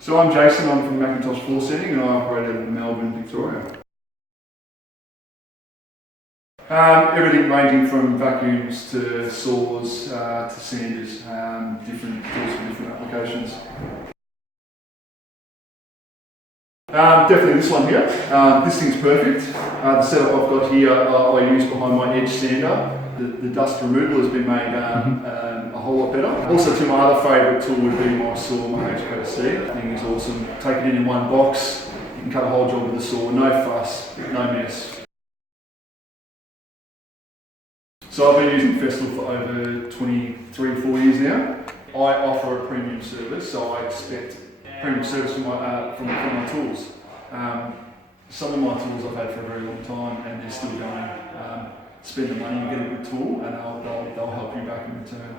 So I'm Jason, I'm from Mackintosh Floor Sanding and I operate in Melbourne, Victoria. Everything ranging from vacuums to saws to sanders, different tools for different applications. Definitely this one here. This thing's perfect. The setup I've got here I use behind my edge sander. The dust removal has been made a whole lot better. Also to my other favourite tool would be my saw, my HPC. That thing is awesome. Take it in one box, you can cut a whole job with the saw, no fuss, no mess. So I've been using Festool for over 4 years now. I offer a premium service, so I expect premium service from my tools. Some of my tools I've had for a very long time and they're still going. Spend the money, you get a good tool and they'll help you back in return.